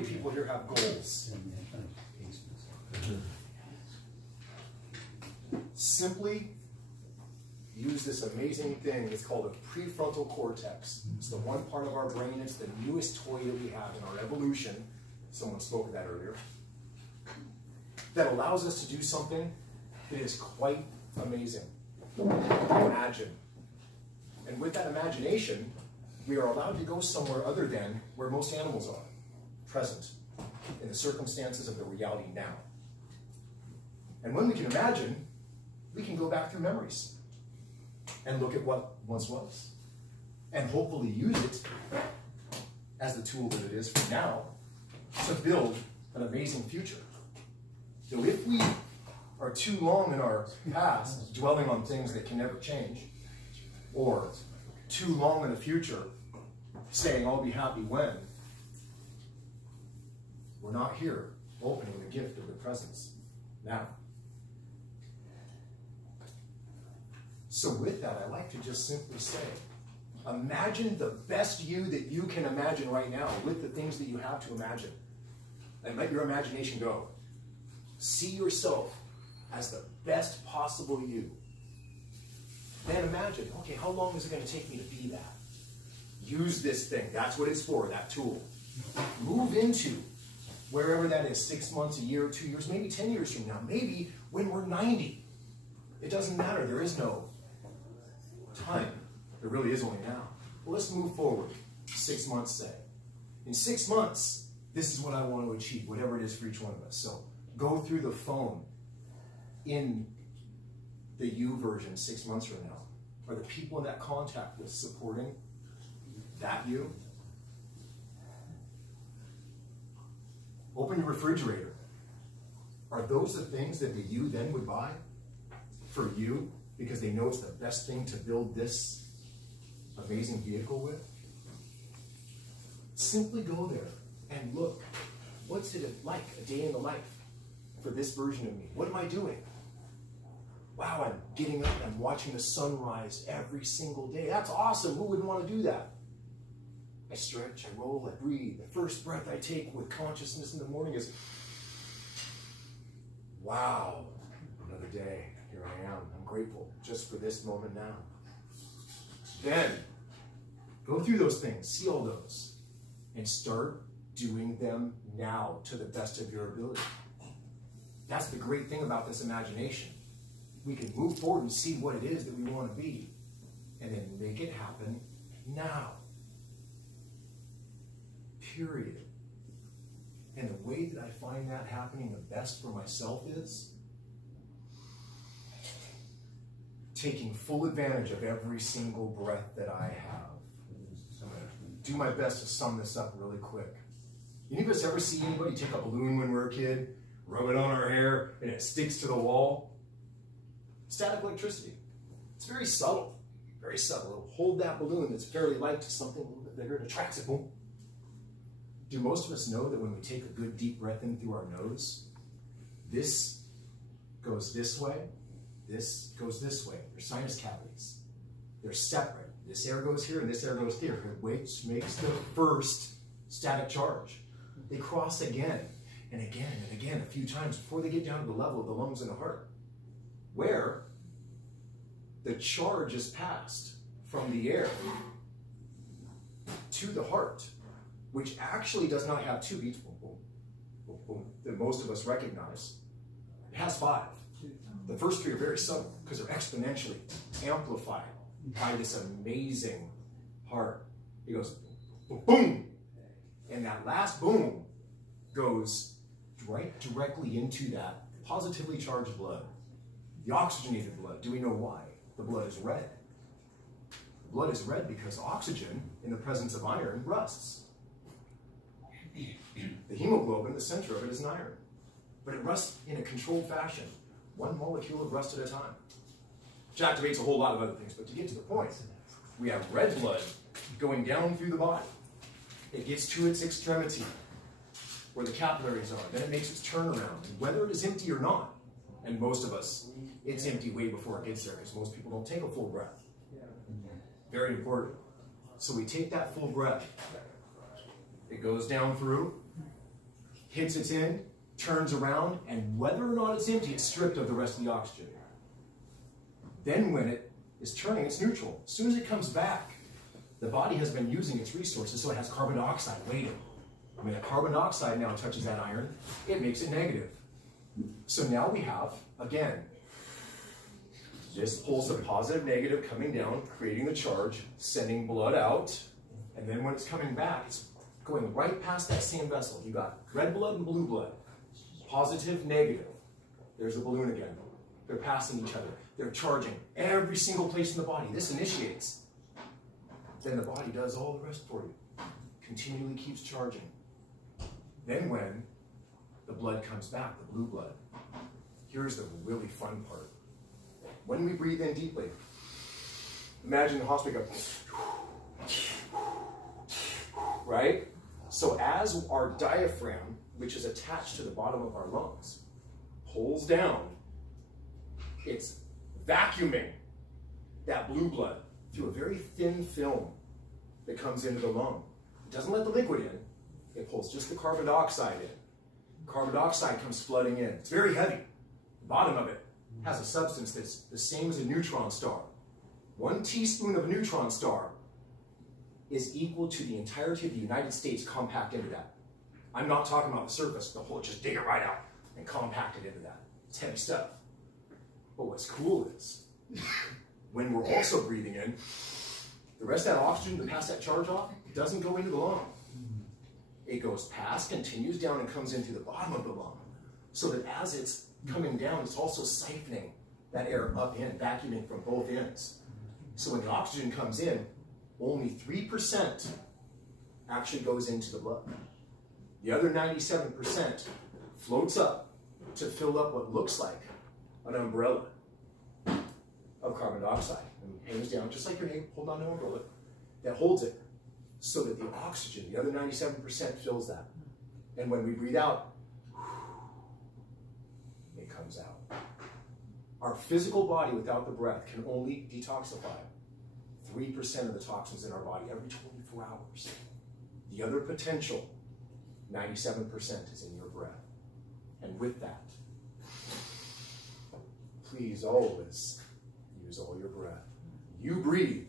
many people here have goals? Simply use this amazing thing. It's called a prefrontal cortex. It's the one part of our brain. It's the newest toy that we have in our evolution. Someone spoke of that earlier. That allows us to do something that is quite amazing. Imagine. And with that imagination, we are allowed to go somewhere other than where most animals are, present, in the circumstances of the reality now. And when we can imagine, we can go back through memories and look at what once was, and hopefully use it as the tool that it is for now to build an amazing future. So if we are too long in our past dwelling on things that can never change, or too long in the future saying I'll be happy when, we're not here opening the gift of the presence now. So with that, I like to just simply say, imagine the best you that you can imagine right now with the things that you have to imagine. And let your imagination go. See yourself as the best possible you. Then imagine, okay, how long is it going to take me to be that? Use this thing. That's what it's for, that tool. Move into wherever that is, 6 months, a year, 2 years, maybe 10 years from now, maybe when we're 90. It doesn't matter. There is no time. There really is only now. Well, let's move forward. 6 months, say. In 6 months, this is what I want to achieve, whatever it is for each one of us. So go through the phone in the you version 6 months from now. Are the people in that contact with supporting that you? Open your refrigerator. Are those the things that the you then would buy for you because they know it's the best thing to build this amazing vehicle with? Simply go there and look. What's it like, a day in the life for this version of me? What am I doing? Wow, I'm getting up and I'm watching the sunrise every single day. That's awesome. Who wouldn't want to do that? I stretch, I roll, I breathe. The first breath I take with consciousness in the morning is, wow, another day. Here I am. I'm grateful just for this moment now. Then, go through those things, see all those, and start doing them now to the best of your ability. That's the great thing about this imagination. We can move forward and see what it is that we want to be, and then make it happen now. Period. And the way that I find that happening the best for myself is taking full advantage of every single breath that I have. I'm going to do my best to sum this up really quick. Any of us ever see anybody take a balloon when we were a kid, rub it on our hair, and it sticks to the wall? Static electricity. It's very subtle. Very subtle. It'll hold that balloon that's fairly light to something a little bit bigger and attracts it. Boom. Do most of us know that when we take a good deep breath in through our nose, this goes this way, this goes this way. They're sinus cavities. They're separate. This air goes here and this air goes here, which makes the first static charge. They cross again and again and again a few times before they get down to the level of the lungs and the heart, where the charge is passed from the air to the heart, which actually does not have 2 beats, boom, boom, boom, boom, that most of us recognize. It has 5. The first 3 are very subtle because they're exponentially amplified by this amazing heart. It goes boom, boom, and that last boom goes right directly into that positively charged blood, the oxygenated blood. Do we know why? The blood is red. The blood is red because oxygen in the presence of iron rusts. The hemoglobin, the center of it, is an iron. But it rusts in a controlled fashion, 1 molecule of rust at a time, which activates a whole lot of other things. But to get to the point, we have red blood going down through the body. It gets to its extremity, where the capillaries are. Then it makes its turnaround. And whether it is empty or not, and most of us, it's empty way before it gets there, because most people don't take a full breath. Very important. So we take that full breath. It goes down through, hits its end, turns around, and whether or not it's empty, it's stripped of the rest of the oxygen. Then when it is turning, it's neutral. As soon as it comes back, the body has been using its resources, so it has carbon dioxide waiting. When the carbon dioxide now touches that iron, it makes it negative. So now we have, again, this pulse of positive, negative coming down, creating the charge, sending blood out, and then when it's coming back, it's going right past that same vessel. You got red blood and blue blood. Positive, negative. There's the balloon again. They're passing each other. They're charging every single place in the body. This initiates. Then the body does all the rest for you. Continually keeps charging. Then when the blood comes back, the blue blood, here's the really fun part. When we breathe in deeply, imagine the hospital goes, right? So as our diaphragm, which is attached to the bottom of our lungs, pulls down, it's vacuuming that blue blood through a very thin film that comes into the lung. It doesn't let the liquid in, it pulls just the carbon dioxide in. Carbon dioxide comes flooding in. It's very heavy. The bottom of it has a substance that's the same as a neutron star. 1 teaspoon of a neutron star is equal to the entirety of the United States compact into that. I'm not talking about the surface, the whole, just dig it right out and compact it into that. It's heavy stuff. But what's cool is, when we're also breathing in, the rest of that oxygen to pass that charge off, it doesn't go into the lung. It goes past, continues down, and comes into the bottom of the lung. So that as it's coming down, it's also siphoning that air up in, vacuuming from both ends. So when the oxygen comes in, only 3% actually goes into the blood. The other 97% floats up to fill up what looks like an umbrella of carbon dioxide and hangs down just like your name, hold on to an umbrella that holds it so that the oxygen, the other 97% fills that. And when we breathe out, it comes out. Our physical body without the breath can only detoxify 3% of the toxins in our body every 24 hours. The other potential, 97% is in your breath. And with that, please always use all your breath. You breathe